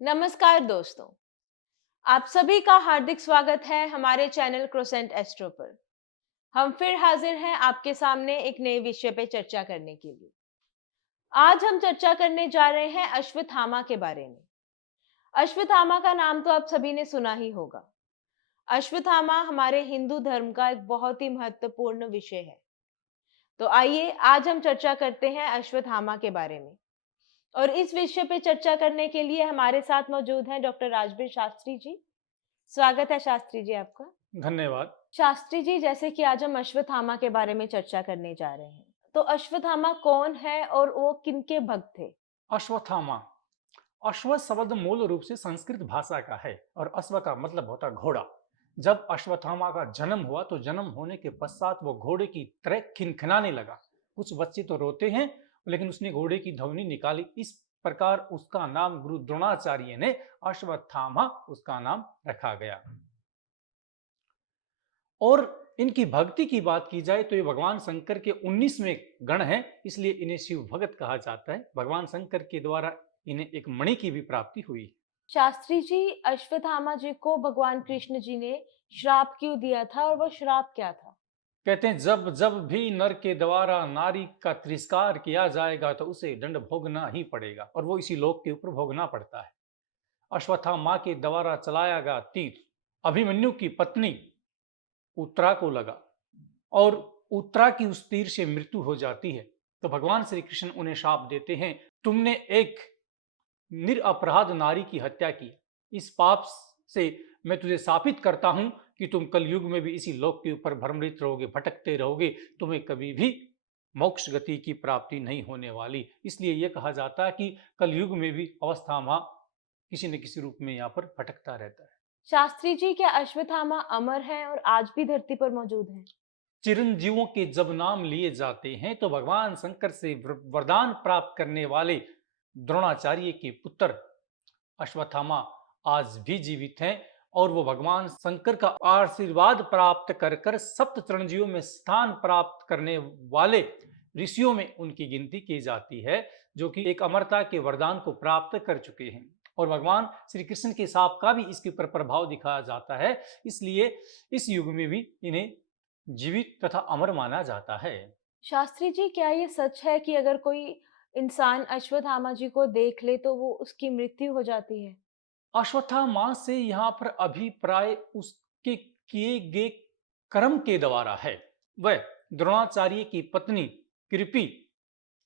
नमस्कार दोस्तों, आप सभी का हार्दिक स्वागत है हमारे चैनल क्रोसेंट एस्ट्रो पर। हम फिर हाजिर हैं आपके सामने एक नए विषय पे चर्चा करने के लिए। आज हम चर्चा करने जा रहे हैं अश्वत्थामा के बारे में। अश्वत्थामा का नाम तो आप सभी ने सुना ही होगा। अश्वत्थामा हमारे हिंदू धर्म का एक बहुत ही महत्वपूर्ण विषय है। तो आइए आज हम चर्चा करते हैं अश्वत्थामा के बारे में। और इस विषय पे चर्चा करने के लिए हमारे साथ मौजूद हैं डॉक्टर राजवीर शास्त्री जी। स्वागत है शास्त्री जी आपका। धन्यवाद। शास्त्री जी, जैसे कि आज हम अश्वत्थामा के बारे में चर्चा करने जा रहे हैं, तो अश्वत्थामा कौन है और वो किनके भक्त थे? अश्वत्थामा। अश्व शब्द मूल रूप से संस्कृत भाषा का है और अश्व का मतलब होता घोड़ा। जब अश्वत्थामा का जन्म हुआ तो जन्म होने के पश्चात वो घोड़े की तरह खिनखिनाने लगा। कुछ बच्चे तो रोते हैं, लेकिन उसने घोड़े की ध्वनि निकाली। इस प्रकार उसका नाम गुरु द्रोणाचार्य ने अश्वत्थामा उसका नाम रखा गया। और इनकी भक्ति की बात की जाए तो ये भगवान शंकर के 19वें गण हैं, इसलिए इन्हें शिव भगत कहा जाता है। भगवान शंकर के द्वारा इन्हें एक मणि की भी प्राप्ति हुई। शास्त्री जी, अश्वत्थामा जी को भगवान कृष्ण जी ने श्राप क्यों दिया था और वो श्राप क्या था? कहते हैं जब जब भी नर के द्वारा नारी का तिरस्कार किया जाएगा तो उसे दंड भोगना ही पड़ेगा, और वो इसी लोक के ऊपर भोगना पड़ता है। अश्वत्थामा के द्वारा चलाया गया तीर अभिमन्यु की पत्नी उत्तरा को लगा और उत्तरा की उस तीर से मृत्यु हो जाती है। तो भगवान श्री कृष्ण उन्हें शाप देते हैं, तुमने एक निरपराध नारी की हत्या की। इस पाप से मैं तुझे शापित करता हूं कि तुम कलयुग में भी इसी लोक के ऊपर भ्रमित रहोगे, भटकते रहोगे, तुम्हें कभी भी मोक्ष गति की प्राप्ति नहीं होने वाली। इसलिए यह कहा जाता है कि कलयुग में भी अवस्थामा किसी न किसी रूप में यहाँ पर भटकता रहता है। शास्त्री जी, क्या अश्वत्थामा अमर है और आज भी धरती पर मौजूद है? चिरंजीवों के जब नाम लिए जाते हैं तो भगवान शंकर से वरदान प्राप्त करने वाले द्रोणाचार्य के पुत्र अश्वत्थामा आज भी जीवित हैं, और वो भगवान शंकर का आशीर्वाद प्राप्त कर कर सप्त चिरंजीवों में स्थान प्राप्त करने वाले ऋषियों में उनकी गिनती की जाती है, जो कि एक अमरता के वरदान को प्राप्त कर चुके हैं। और भगवान श्री कृष्ण के साप का भी इसके ऊपर प्रभाव दिखाया जाता है, इसलिए इस युग में भी इन्हें जीवित तथा अमर माना जाता है। शास्त्री जी, क्या ये सच है कि अगर कोई इंसान अश्वत्थामा जी को देख ले तो वो उसकी मृत्यु हो जाती है? अश्वत्थामा से यहाँ पर अभिप्राय उसके किए गए कर्म के द्वारा है। वह द्रोणाचार्य की पत्नी कृपि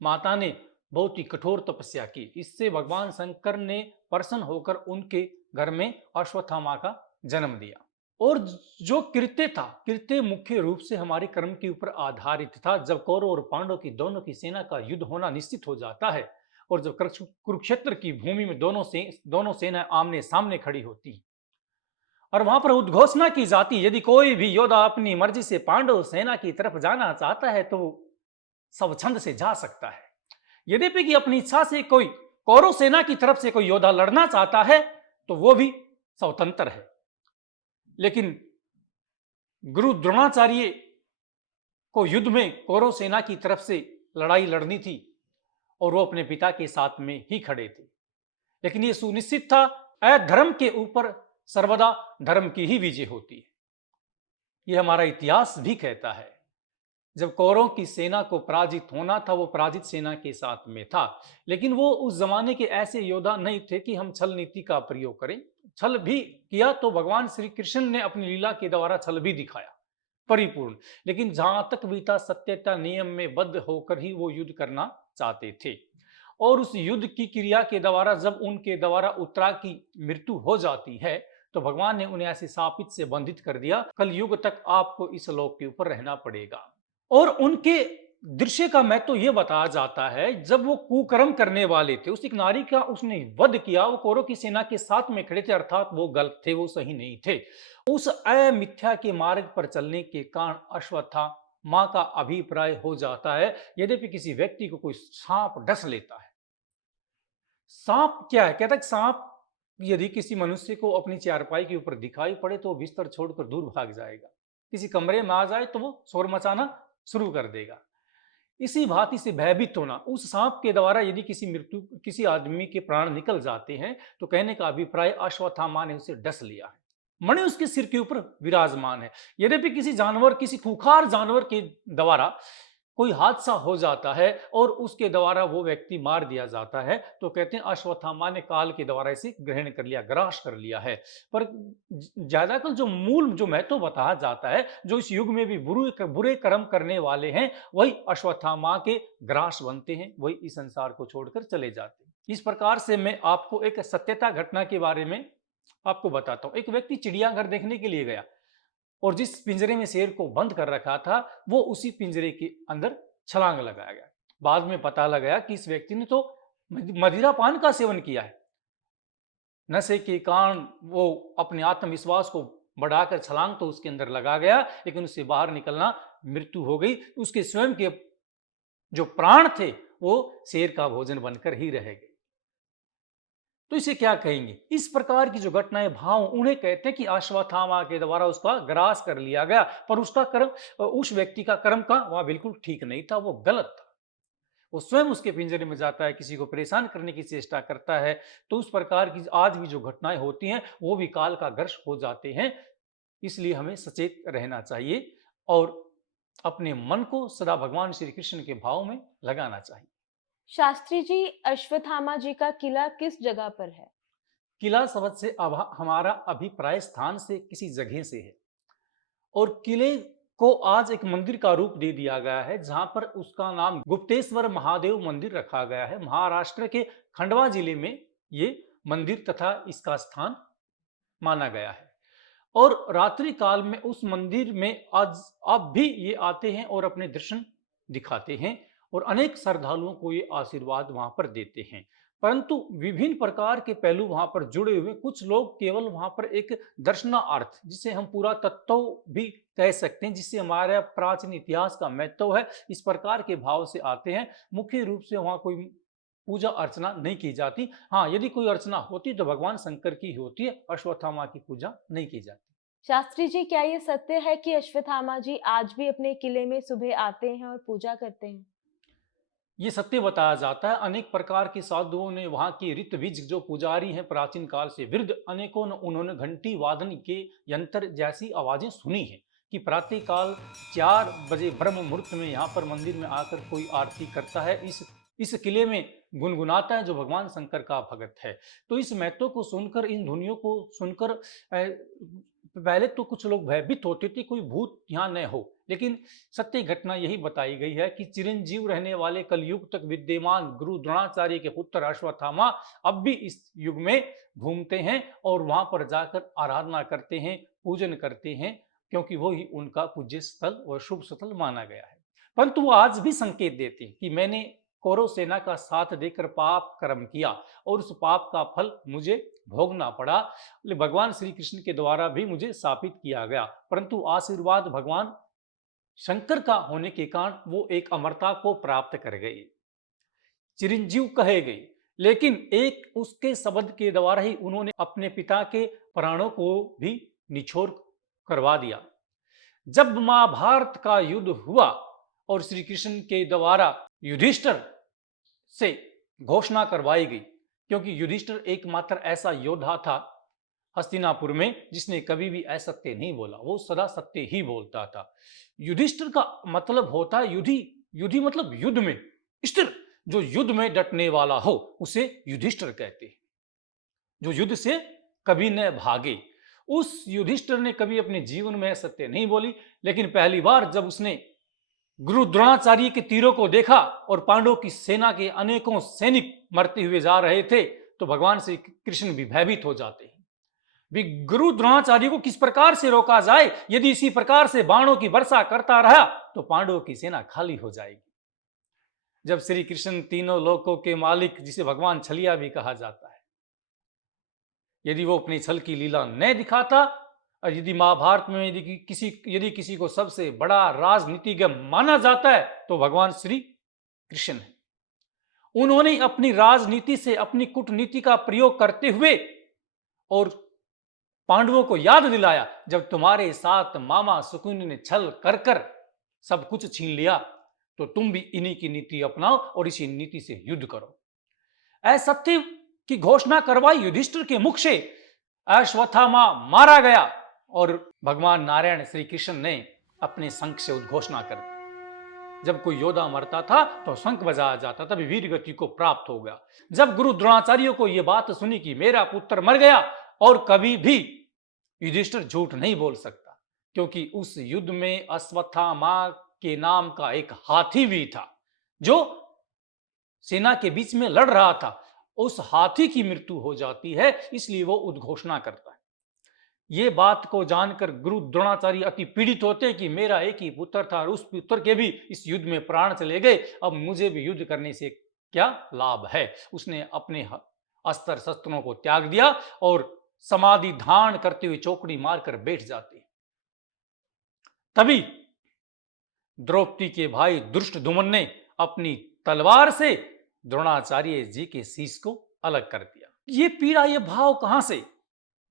माता ने बहुत ही कठोर तपस्या की। इससे भगवान शंकर ने प्रसन्न होकर उनके घर में अश्वत्थामा का जन्म दिया। और जो कृत्य था, कृत्य मुख्य रूप से हमारे कर्म के ऊपर आधारित था। जब कौरव और पांडव की दोनों की सेना का युद्ध होना निश्चित हो जाता है और जब कुरुक्षेत्र की भूमि में दोनों सेना आमने सामने खड़ी होती है और वहां पर उद्घोषणा की जाती, यदि कोई भी योद्धा अपनी मर्जी से पांडव सेना की तरफ जाना चाहता है तो स्वच्छंद से जा सकता है। यद्यपि कि अपनी इच्छा से कोई कौरव सेना की तरफ से कोई योद्धा लड़ना चाहता है तो वो भी स्वतंत्र है। लेकिन गुरु द्रोणाचार्य को युद्ध में कौरव सेना की तरफ से लड़ाई लड़नी थी और वो अपने पिता के साथ में ही खड़े थे। लेकिन ये सुनिश्चित था, अधर्म के ऊपर सर्वदा धर्म की ही विजय होती है। ये हमारा इतिहास भी कहता है। जब कौरवों की सेना को पराजित होना था, वो पराजित सेना के साथ में था। लेकिन वो उस जमाने के ऐसे योद्धा नहीं थे कि हम छल नीति का प्रयोग करें। छल भी किया तो भगवान श्री कृष्ण ने अपनी लीला के द्वारा छल भी दिखाया परिपूर्ण। लेकिन जहां तक भी था, सत्यता नियम में बद्ध होकर ही वो युद्ध करना चाहते थे। और उस युद्ध की क्रिया के द्वारा जब उनके द्वारा उत्तरा की मृत्यु हो जाती है तो भगवान ने उन्हें ऐसे शापित से बंधित कर दिया, कल युग तक आपको इस लोक के ऊपर रहना पड़ेगा। और उनके दृश्य का महत्व यह बताया जाता है, जब वो कुकर्म करने वाले थे, उस एक नारी का उसने वध किया, वो कौरव की सेना के साथ में खड़े थे, अर्थात वो गलत थे, वो सही नहीं थे। उस अमिथ्या के मार्ग पर चलने के कारण अश्वत्थामा का अभिप्राय हो जाता है। यद्यपि किसी व्यक्ति को कोई सांप डस लेता है, सांप क्या है, कहता है सांप यदि किसी मनुष्य को अपनी चारपाई के ऊपर दिखाई पड़े तो बिस्तर छोड़कर दूर भाग जाएगा, किसी कमरे में आ जाए तो वो शोर मचाना शुरू कर देगा। इसी भांति से भयभीत होना, उस सांप के द्वारा यदि किसी आदमी के प्राण निकल जाते हैं तो कहने का अभिप्राय अश्वत्थामा ने उसे डस लिया है। मणि उसके सिर के ऊपर विराजमान है। यद्यपि किसी खूंखार जानवर के द्वारा कोई हादसा हो जाता है और उसके द्वारा वो व्यक्ति मार दिया जाता है तो कहते हैं अश्वत्थामा ने काल के द्वारा इसे ग्रहण कर लिया, ग्रास कर लिया है। पर ज्यादातर जो मूल जो महत्व बताया जाता है, जो इस युग में भी बुरे कर्म करने वाले हैं वही अश्वत्थामा के ग्रास बनते हैं, वही इस संसार को छोड़कर चले जाते हैं। इस प्रकार से मैं आपको एक सत्यता घटना के बारे में आपको बताता हूं। एक व्यक्ति चिड़ियाघर देखने के लिए गया और जिस पिंजरे में शेर को बंद कर रखा था वो उसी पिंजरे के अंदर छलांग लगाया गया। बाद में पता लगा कि इस व्यक्ति ने तो मदिरा पान का सेवन किया है। नशे के कारण वो अपने आत्मविश्वास को बढ़ाकर छलांग तो उसके अंदर लगा गया, लेकिन उससे बाहर निकलना मृत्यु हो गई। उसके स्वयं के जो प्राण थे वो शेर का भोजन बनकर ही रह गए। तो इसे क्या कहेंगे? इस प्रकार की जो घटनाएं भाव उन्हें कहते हैं कि अश्वत्थामा के द्वारा उसका ग्रास कर लिया गया, पर उसका कर्म, उस व्यक्ति का कर्म का वह बिल्कुल ठीक नहीं था, वो गलत था। वो स्वयं उसके पिंजरे में जाता है, किसी को परेशान करने की चेष्टा करता है। तो उस प्रकार की आज भी जो घटनाएं होती हैं वो भी काल का गर्श हो जाते हैं। इसलिए हमें सचेत रहना चाहिए और अपने मन को सदा भगवान श्री कृष्ण के भाव में लगाना चाहिए। शास्त्री जी, अश्वत्थामा जी का किला किस जगह पर है? किला शब्द से हमारा अभिप्राय स्थान से किसी जगह से है और किले को आज एक मंदिर का रूप दे दिया गया है, जहां पर उसका नाम गुप्तेश्वर महादेव मंदिर रखा गया है। महाराष्ट्र के खंडवा जिले में ये मंदिर तथा इसका स्थान माना गया है और रात्रि काल में उस मंदिर में आज अब भी ये आते हैं और अपने दर्शन दिखाते हैं और अनेक श्रद्धालुओं को ये आशीर्वाद वहां पर देते हैं। परंतु विभिन्न प्रकार के पहलू वहां पर जुड़े हुए, कुछ लोग केवल वहां पर एक दर्शनार्थ, जिसे हम पूरा तत्व भी कह सकते हैं, जिससे हमारे प्राचीन इतिहास का महत्व है, इस प्रकार के भाव से आते हैं। मुख्य रूप से वहां कोई पूजा अर्चना नहीं की जाती। हाँ, यदि कोई अर्चना होती तो भगवान शंकर की होती है, अश्वत्थामा की पूजा नहीं की जाती। शास्त्री जी, क्या ये सत्य है कि अश्वत्थामा जी आज भी अपने किले में सुबह आते हैं और पूजा करते हैं? ये सत्य बताया जाता है। अनेक प्रकार के साधुओं ने, वहां की ऋत विज जो पुजारी हैं प्राचीन काल से वृद्ध, अनेकों ने उन्होंने घंटी वादन के यंत्र जैसी आवाजें सुनी हैं कि प्रातः काल 4 बजे ब्रह्म मुहूर्त में यहाँ पर मंदिर में आकर कोई आरती करता है, इस किले में गुनगुनाता है जो भगवान शंकर का भगत है। तो इस महत्व को सुनकर, इन ध्वनियों को सुनकर पहले तो कुछ लोग भयभीत होते थे कोई भूत यहाँ न हो, लेकिन सत्य घटना यही बताई गई है कि चिरंजीव रहने वाले कलयुग तक विद्यमान गुरु द्रोणाचार्य के पुत्र अश्वत्थामा अब भी इस युग में घूमते हैं और वहां पर जाकर आराधना करते हैं, पूजन करते हैं, क्योंकि वो ही उनका पूज्य स्थल और शुभ स्थल माना गया है। परंतु वो आज भी संकेत देते हैं कि मैंने कौरव सेना का साथ देकर पाप कर्म किया और उस पाप का फल मुझे भोगना पड़ा। भगवान श्री कृष्ण के द्वारा भी मुझे शापित किया गया, परंतु आशीर्वाद भगवान शंकर का होने के कारण वो एक अमरता को प्राप्त कर गए, चिरंजीव कहे गए। लेकिन एक उसके शब्द के द्वारा ही उन्होंने अपने पिता के प्राणों को भी निछोड़ करवा दिया। जब महाभारत का युद्ध हुआ और श्री कृष्ण के द्वारा युधिष्ठिर से घोषणा करवाई गई, क्योंकि युधिष्ठिर एकमात्र ऐसा योद्धा था हस्तिनापुर में जिसने कभी भी असत्य नहीं बोला, वो सदा सत्य ही बोलता था। युधिष्ठिर का मतलब होता है युधि, युधि मतलब युद्ध में, स्थिर, जो युद्ध में डटने वाला हो उसे युधिष्ठिर कहते हैं, जो युद्ध से कभी न भागे। उस युधिष्ठिर ने कभी अपने जीवन में असत्य नहीं बोली, लेकिन पहली बार जब उसने गुरु द्रोणाचार्य के तीरों को देखा और पांडवों की सेना के अनेकों सैनिक मरते हुए जा रहे थे तो भगवान श्री कृष्ण भी भयभीत हो जाते हैं। भी गुरु द्रोणाचार्य को किस प्रकार से रोका जाए, यदि इसी प्रकार से बाणों की वर्षा करता रहा तो पांडवों की सेना खाली हो जाएगी। जब श्री कृष्ण तीनों लोकों के मालिक, जिसे भगवान छलिया भी कहा जाता है, यदि वो अपनी छल की लीला न दिखाता और यदि महाभारत में यदि किसी को सबसे बड़ा राजनीतिज्ञ माना जाता है तो भगवान श्री कृष्ण है। उन्होंने अपनी राजनीति से, अपनी कूटनीति का प्रयोग करते हुए और पांडवों को याद दिलाया, जब तुम्हारे साथ मामा शकुनि ने छल कर सब कुछ छीन लिया तो तुम भी इन्हीं की नीति अपनाओ और इसी नीति से युद्ध करो। असत्य की घोषणा करवाई युधिष्ठिर के मुख से अश्वत्थामा मारा गया और भगवान नारायण श्री कृष्ण ने अपने शंख से उद्घोषणा कर दी। जब कोई योद्धा मरता था तो शंख बजाया जाता था, वीर गति को प्राप्त हो गया। जब गुरु द्रोणाचार्य को यह बात सुनी कि मेरा पुत्र मर गया और कभी भी युधिष्ठिर झूठ नहीं बोल सकता, क्योंकि उस युद्ध में अश्वत्थामा के नाम का एक हाथी भी था जो सेना के बीच में लड़ रहा था। उस हाथी की मृत्यु हो जाती है, इसलिए वो उद्घोषणा करता है। ये बात को जानकर गुरु द्रोणाचार्य अति पीड़ित होते हैं कि मेरा एक ही पुत्र था और उस पुत्र के भी इस युद्ध में प्राण चले गए, अब मुझे भी युद्ध करने से क्या लाभ है। उसने अपने अस्त्र शस्त्रों को त्याग दिया और समाधि धारण करते हुए चौकड़ी मारकर बैठ जाते। तभी द्रौपदी के भाई दुष्टदुम्न ने अपनी तलवार से द्रोणाचार्य जी के शीश को अलग कर दिया। ये पीड़ा, ये भाव कहां से?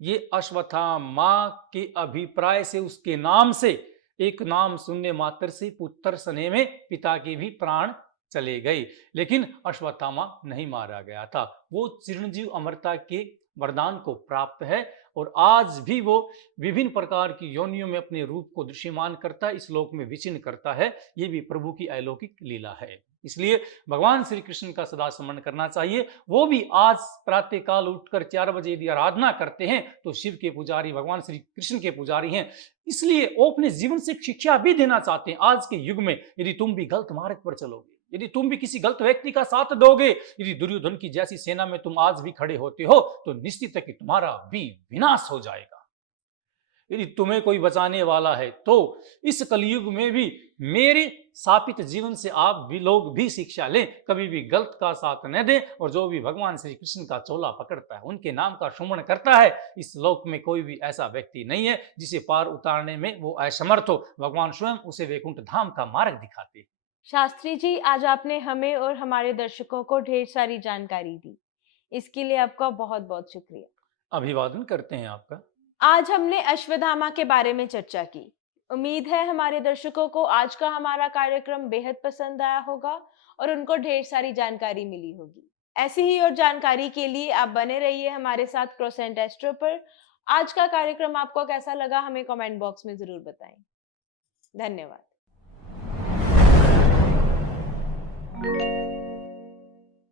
ये अश्वत्थामा के अभिप्राय से, उसके नाम से, एक नाम सुनने मात्र से पुत्र स्नेह में पिता के भी प्राण चले गए, लेकिन अश्वत्थामा नहीं मारा गया था। वो चिरंजीव अमरता के वरदान को प्राप्त है और आज भी वो विभिन्न प्रकार की योनियों में अपने रूप को दृश्यमान करता है, इस लोक में विचिन्न करता है। ये भी प्रभु की अलौकिक लीला है। इसलिए भगवान श्री कृष्ण का सदा स्मरण करना चाहिए। वो भी आज प्रातः काल उठकर 4 बजे यदि आराधना करते हैं तो शिव के पुजारी, भगवान श्री कृष्ण के पुजारी हैं। इसलिए वो अपने जीवन से शिक्षा भी देना चाहते हैं। आज के युग में यदि तुम भी गलत मार्ग पर चलोगे, यदि तुम भी किसी गलत व्यक्ति का साथ दोगे, यदि दुर्योधन की जैसी सेना में तुम आज भी खड़े होते हो, तो निश्चित है कि तुम्हारा भी विनाश हो जाएगा। यदि तुम्हें कोई बचाने वाला है तो इस कलयुग में भी मेरे स्थापित जीवन से आप भी लोग भी शिक्षा लें, कभी भी गलत का साथ न दें। और जो भी भगवान श्री कृष्ण का चोला पकड़ता है, उनके नाम का सुमरण करता है, इस लोक में कोई भी ऐसा व्यक्ति नहीं है जिसे पार उतारने में वो असमर्थ हो। भगवान स्वयं उसे वैकुंठ धाम का मार्ग दिखाते हैं। शास्त्री जी, आज आपने हमें और हमारे दर्शकों को ढेर सारी जानकारी दी। इसके लिए आपका बहुत बहुत शुक्रिया। अभिवादन करते हैं आपका। आज हमने अश्वत्थामा के बारे में चर्चा की। उम्मीद है हमारे दर्शकों को आज का हमारा कार्यक्रम बेहद पसंद आया होगा और उनको ढेर सारी जानकारी मिली होगी। ऐसी ही और जानकारी के लिए आप बने रहिए हमारे साथ क्रोसेंट एस्ट्रो पर। आज का कार्यक्रम आपको कैसा लगा हमें कमेंट बॉक्स में जरूर बताएं। धन्यवाद।